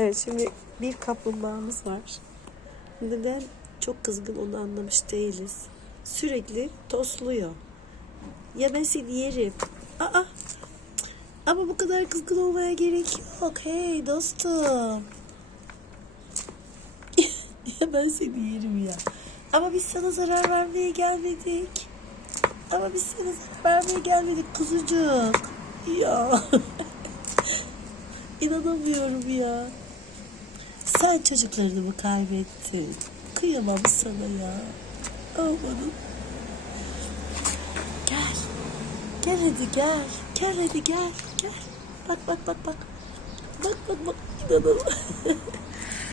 Evet, şimdi bir kaplumbağamız var. Neden çok kızgın onu anlamış değiliz. Sürekli tosluyor. Ya ben seni yerim. Aa, ama bu kadar kızgın olmaya gerek yok. Hey dostum. Ya ben seni yerim ya. Ama biz sana zarar vermeye gelmedik. Ama biz sana zarar vermeye gelmedik kuzucuk. Ya. İnanamıyorum ya. Sen çocuklarını mı kaybettin? Kıyamam sana ya. Amanın. Gel. Gel hadi gel. Gel hadi gel. Gel. Bak bak bak bak. Bak bak bak. İnanamıyorum.